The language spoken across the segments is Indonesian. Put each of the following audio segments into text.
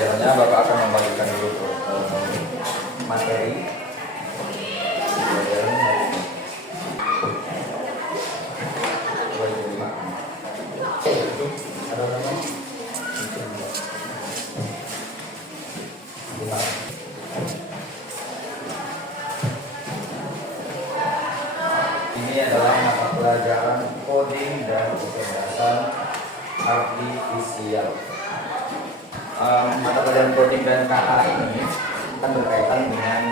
pembelajarannya Bapak akan membagikan dulu materi pembelajaran hari ini. 25. Itu ada nama? Ini adalah mata pelajaran coding dan kecerdasan artifisial. Mata pelajaran coding dan KA ini kan berkaitan dengan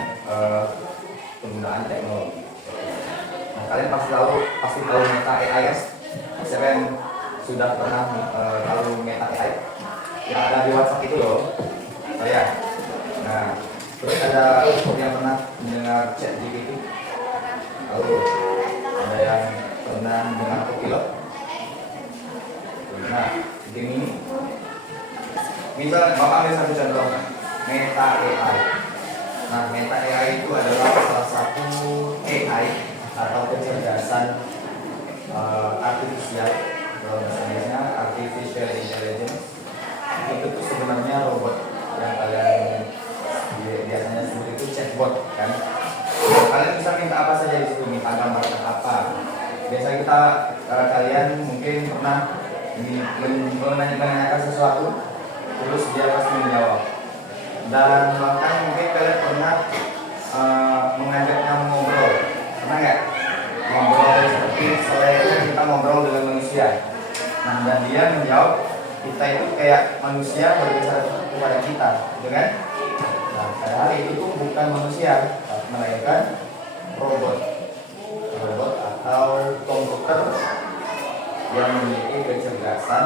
penggunaan teknologi. Nah, kalian pasti tahu Meta AI. Siapa yang sudah pernah tahu Meta AI? Yang ada di WhatsApp itu loh. Saya. Nah, terus ada yang pernah mendengar ChatGPT? Lalu ada yang pernah mendengar Copilot? Nah, Gemini. Misal Bapak ambil satu contoh, Meta AI. Nah, Meta AI itu adalah salah satu AI atau kecerdasan artifisial, kalau bahasa Inggrisnya artificial intelligence. Itu tuh sebenarnya robot yang kalian biasanya sebut itu chatbot, kan? Kalian bisa minta apa saja di situ, minta gambar apa. Biasa kita kalian mungkin pernah menanyakan sesuatu, terus dia pasti menjawab. Dan bahkan mungkin kalian pernah mengajaknya ngobrol, pernah nggak? Ngobrol seperti selayaknya kita ngobrol dengan manusia. Nah, dan dia menjawab, kita itu kayak manusia berbicara kepada kita, gitu kan? Nah, padahal itu tuh bukan manusia, melainkan robot atau komputer yang memiliki kecerdasan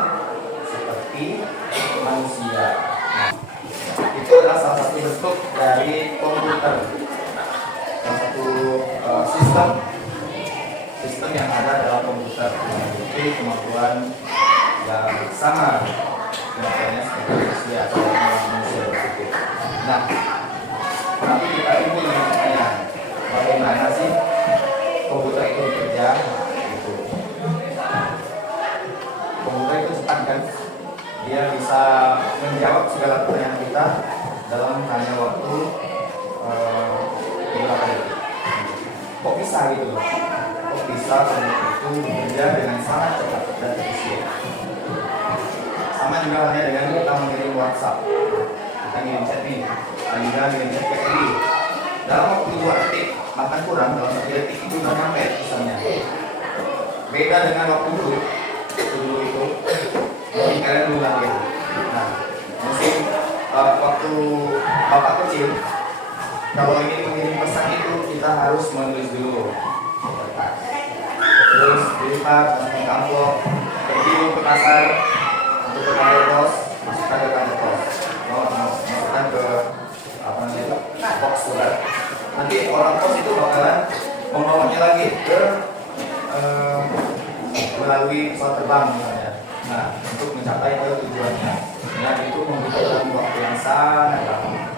seperti manusia. Nah, itu adalah salah satu bentuk dari komputer, salah satu sistem yang ada dalam komputer yang memiliki kemampuan yang sama kemampuannya seperti manusia atau manusia berpikir. Nah, tapi kita ini dengan pertanyaan, bagaimana sih komputer itu bekerja? Gitu. Komputer itu cepat kan? Dia bisa menjawab segala pertanyaan kita dalam hanya waktu beberapa detik. Kok bisa gitu loh? Kok bisa komputer itu bekerja dengan sangat cepat dan efisien? Sama juga halnya dengan kita mengirim WhatsApp, kita ngirim chat nih, juga ngirim chat ke ini. Dalam waktu 2 detik, bahkan kurang, dalam 1 detik itu udah sampai pesannya. Beda dengan waktu dulu itu, mungkin kalian dulu lagi. Nah, mungkin waktu bapak kecil, kalau ingin mengirim pesan itu kita harus menulis dulu, terus dilipat, masukkan ke amplop, pergi ke pasar, untuk ke kantor pos, masukkan ke kantor pos, masukkan ke box surat. Nanti orang pos itu bakalan membawanya lagi ke melalui pesawat terbang misalnya. Nah, untuk mencapai ke tujuannya. Nah, itu membutuhkan waktu yang sangat lama.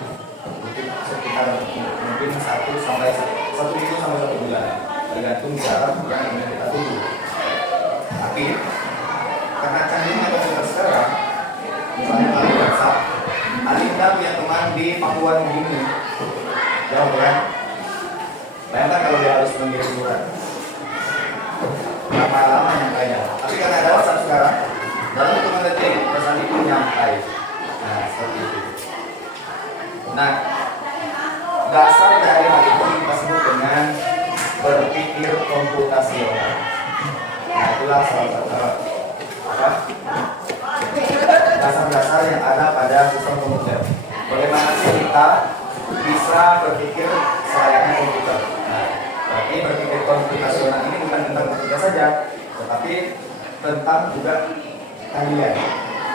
Butuh sekitar mungkin 1 sampai 1 bulan, tergantung jarak yang ingin kita tunggu. Tapi karena canggihnya komputer sekarang, misalnya melalui WhatsApp, Alinda punya teman di Papua Nugini, jauh kan? Bayangkan kalau dia harus mengirim surat, berapa lama nyampainya? Tapi karena ada WhatsApp sekarang, dalam hitungan detik pesan itu nyampai. Nah, seperti itu. Nah, dasar dari hal itu kita sebut dengan berpikir komputasional. Nah, itulah salah satu dasar-dasar yang ada pada sistem komputer. Bagaimana sih kita bisa berpikir selayaknya komputer? Nah, berarti berpikir komputasional ini bukan tentang kita saja, tetapi tentang juga kalian,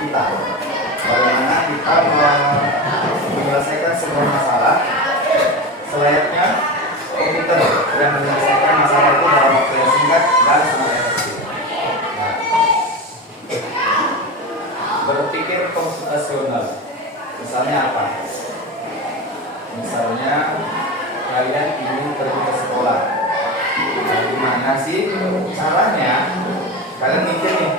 kita. Bagaimana kita menyelesaikan sebuah masalah selayaknya komputer yang menyelesaikan masalah itu dalam waktu yang singkat dan sangat efektif. Nah, berpikir komputasional, misalnya apa? Misalnya kalian ingin pergi ke sekolah. Nah, gimana sih caranya? Kalian mikir nih,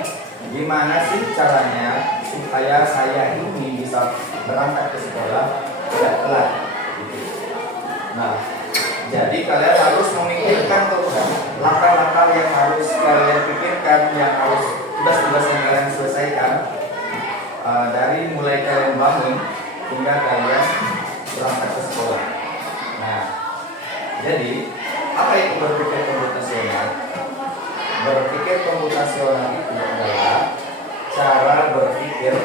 gimana sih caranya supaya saya ini bisa bisa berangkat ke sekolah tidak telat. Gitu. Nah, jadi kalian harus memikirkan tuh langkah-langkah yang harus kalian pikirkan, yang harus tugas-tugas yang kalian selesaikan dari mulai kalian bangun hingga kalian berangkat ke sekolah. Nah, jadi apa itu berpikir komputasional? Berpikir komputasional itu adalah cara berpikir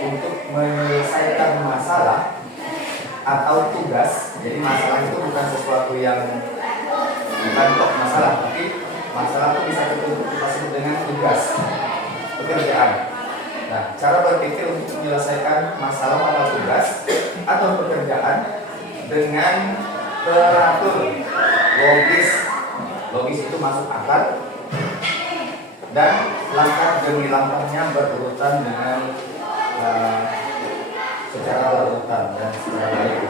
untuk menyelesaikan masalah atau tugas. Jadi masalah itu bukan sesuatu yang bukan kok masalah, tapi masalah itu bisa kita sebut dengan tugas, pekerjaan. Nah, cara berpikir untuk menyelesaikan masalah atau tugas atau pekerjaan dengan teratur, logis itu masuk akal, dan langkah demi langkahnya berurutan dengan secara berurutan dan secara baik.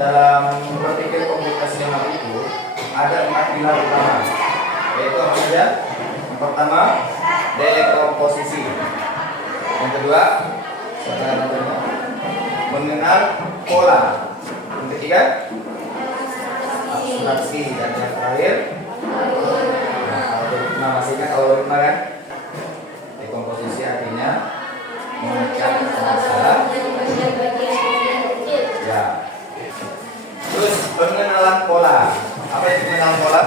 Dalam berpikir komputasional itu ada 4 pilar utama, yaitu apa saja? Yang pertama, dekomposisi. Yang kedua, mengenal pola. Yang ketiga, abstraksi. Dan yang terakhir, algoritma. Masih ingat algoritma kan? Dekomposisi artinya memecah masalah. Ya. Terus pengenalan pola. Apa itu pengenalan pola?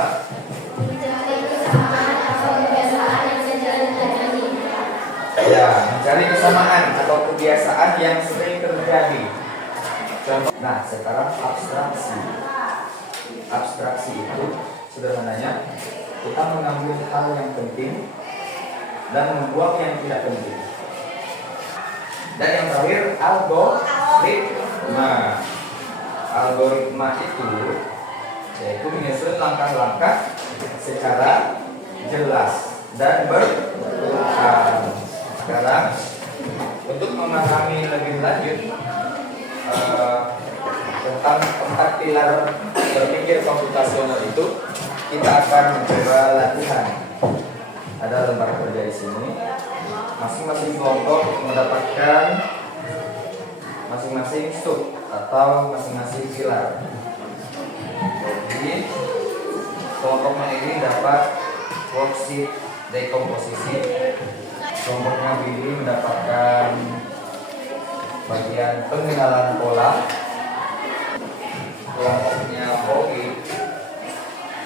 Ya, mencari kesamaan atau kebiasaan yang sering terjadi. Contoh. Nah, sekarang abstraksi. Abstraksi itu sederhananya kita mengambil hal yang penting dan membuang yang tidak penting. Dan yang terakhir, algoritma. Algoritma itu yaitu menyusun langkah-langkah secara jelas dan berurutan. Sekarang untuk memahami lebih lanjut tentang 4 pilar berpikir komputasional itu, kita akan mencoba latihan. Ada lembar kerja di sini. Masing-masing kelompok mendapatkan masing-masing sub atau masing-masing pilar. Jadi kelompoknya ini dapat worksheet dekomposisi. Kelompoknya ini mendapatkan bagian pengenalan pola. Kelompoknya OI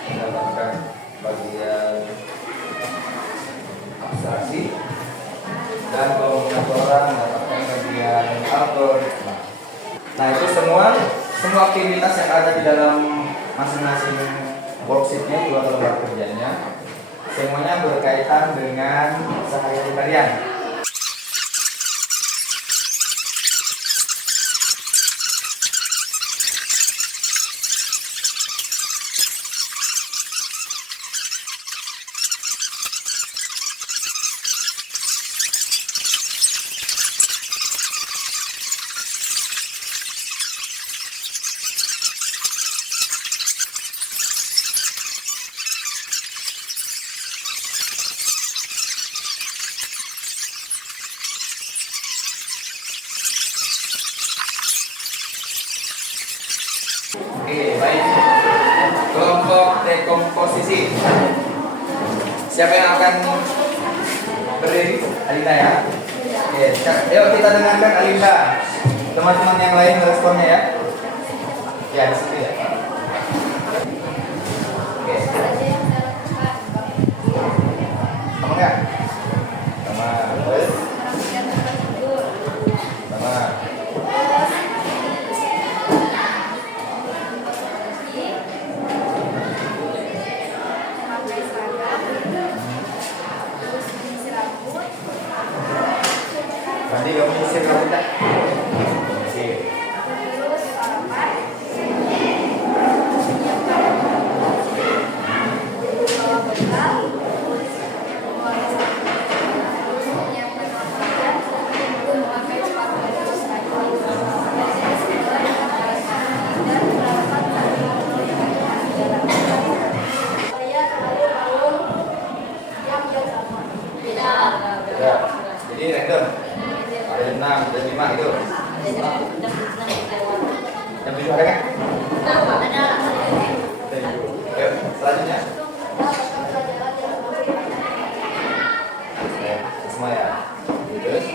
mendapatkan bagian abstraksi, dan kelompoknya orang mendapatkan bagian algoritma. Nah, itu semua aktivitas yang ada di dalam masing-masing worksheetnya juga lembar kerjanya, semuanya berkaitan dengan sehari-hari kalian. Oke, baik. Kelompok dekomposisi. Siapa yang akan berdiri? Alinda ya. Oke, yuk kita dengarkan Alinda. Teman-teman yang lain responnya ya. Ya, di situ ya. Oke. Sama enggak? Sama. Terus? Sama. Nanti kamu nyisir rambut tak? Nyisir. Jam 7 ada nggak? Ayo, selanjutnya. Semua ya. Terus.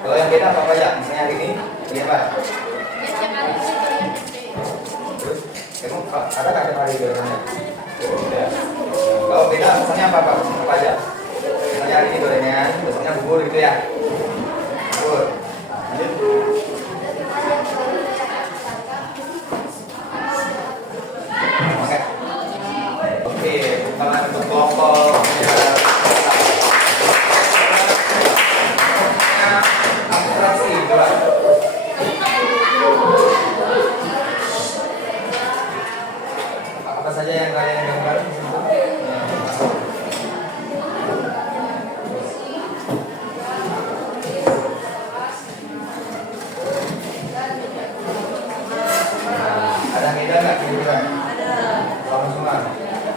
Kalau yang beda apa aja? Misalnya hari ini, ini apa? Terus, kamu ada nggak hari biasanya? Ya. Kalau beda, misalnya apa aja? Misalnya hari ini gorengan, besoknya bubur gitu ya. Bubur. Lanjut. Oke. Oke, kalau untuk kelompok abstraksi, coba. Apa saja yang kalian gambar di situ? Ada beda nggak kira-kira? Sama semua.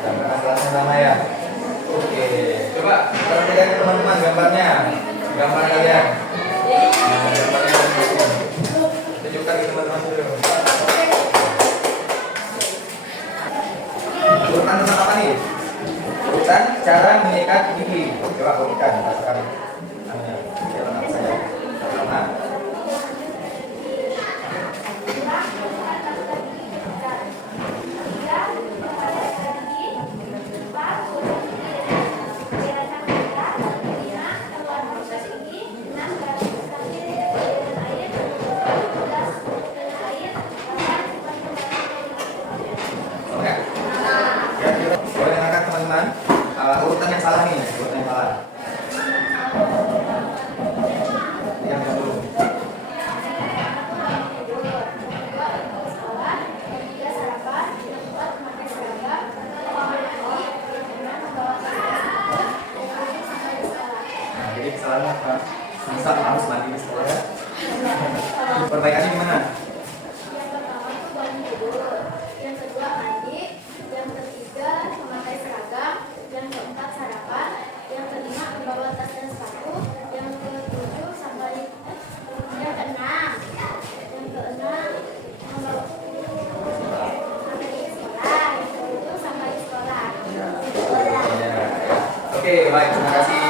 Gambar kelasnya sama ya. Oke, coba perhatikan teman-teman gambarnya. Gambar kalian. Nah, gambarnya tunjukkan ke teman-teman dulu. Urutan tentang apa nih? Urutan cara mengikat gigi. Coba urutan, katakan namanya. Coba nama saya. Pertama. Oke. Ya, boleh angkat teman-teman. Urutan yang salah nih, urutan yang salah. Yang dulu. Nah, jadi kesalahan apa? Bisa harus mandi di sekolah ya. Perbaikannya gimana? Yang pertama itu bangun tidur, yang kedua mandi, yang ketiga memakai seragam, yang keempat sarapan, yang kelima membawa tas dan sepatu, yang ketujuh sampai yang keenam membawa sampai sekolah, yang ketujuh sampai sekolah. Ya. Oke, baik, terima kasih.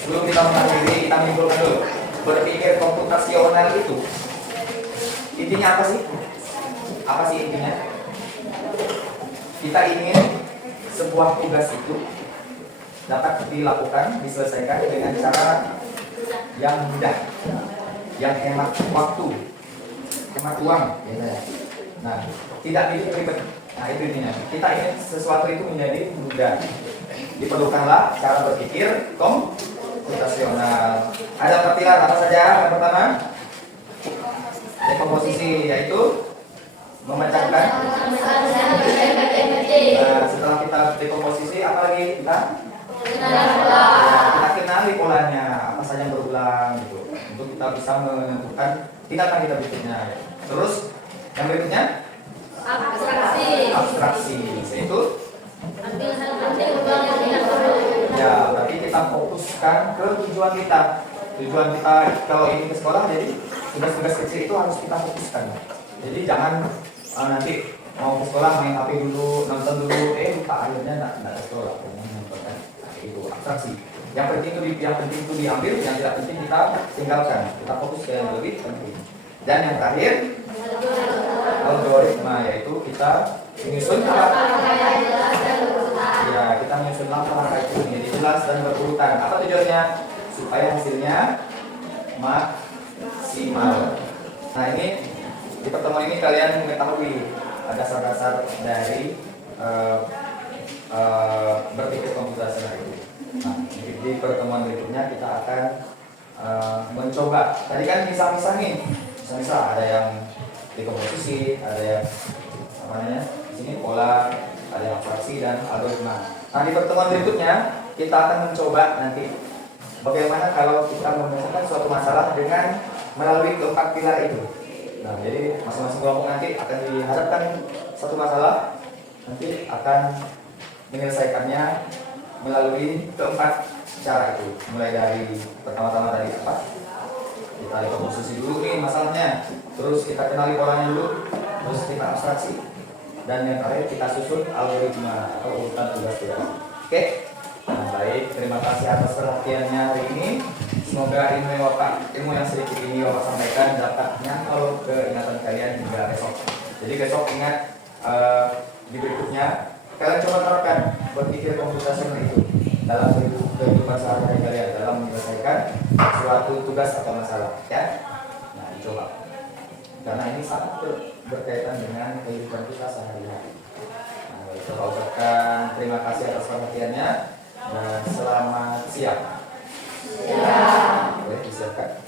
Sebelum kita mengakhiri, kita menyimpulkan dulu. Berpikir komputasional itu intinya apa sih? Apa sih intinya? Kita ingin sebuah tugas itu dapat dilakukan, diselesaikan dengan cara yang mudah, yang hemat waktu, hemat uang. Nah, tidak ribet. Nah, itu intinya. Kita ingin sesuatu itu menjadi mudah. Diperlukanlah cara berpikir komputasional. Ada partilan apa saja? Yang pertama, dekomposisi, yaitu memecahkan. Nah, setelah kita dekomposisi, apa lagi kita? Kita kenali polanya, apa saja yang berulang gitu, untuk kita bisa menentukan tindakan kita berikutnya. Terus yang berikutnya abstraksi, yaitu ya, berarti kita fokuskan ke tujuan kita. Tujuan kita kalau ini ke sekolah, jadi tugas-tugas kecil itu harus kita fokuskan. Jadi jangan nanti mau ke sekolah main HP dulu, nonton dulu, lupa akhirnya nggak ke sekolah. Nah, itu abstraksi. Yang penting itu diambil, yang tidak penting kita tinggalkan. Kita fokus ke yang lebih penting. Dan yang terakhir, algoritma, yaitu kita menyusun ya, kita menyusun langkah-langkah itu menjadi jelas dan berurutan. Apa tujuannya? Supaya hasilnya maksimal. Nah, ini di pertemuan ini kalian mengetahui dasar-dasar dari berpikir komputasional itu. Nah, di pertemuan berikutnya kita akan mencoba. Tadi kan misal-misal nih, misal ada yang dekomposisi, ada yang apa namanya? Di sini pola, ada yang abstraksi dan algoritma. Nah, di pertemuan berikutnya kita akan mencoba nanti bagaimana kalau kita menyelesaikan suatu masalah dengan melalui keempat pilar itu. Nah, jadi masing-masing kelompok nanti akan dihadapkan satu masalah, nanti akan menyelesaikannya melalui keempat cara itu. Mulai dari pertama-tama tadi apa? Kita lihat komposisi dulu nih masalahnya, terus kita kenali polanya dulu, terus kita abstraksi, dan yang terakhir kita susun algoritma atau urutan tugas-tugas. Oke? Nah, baik, terima kasih atas perhatiannya hari ini. Semoga ilmu yang sedikit ini Bapak sampaikan dapat nyantol ke ingatan kalian hingga besok. Jadi besok ingat di berikutnya kalian coba terapkan berpikir komputasional itu dalam kehidupan sehari-hari kalian dalam menyelesaikan suatu tugas atau masalah, ya. Nah, dicoba. Karena ini sangat berkaitan dengan kehidupan kita sehari-hari. Nah, coba ucapkan terima kasih atas perhatiannya dan selamat siang. Ya. Boleh disiapkan.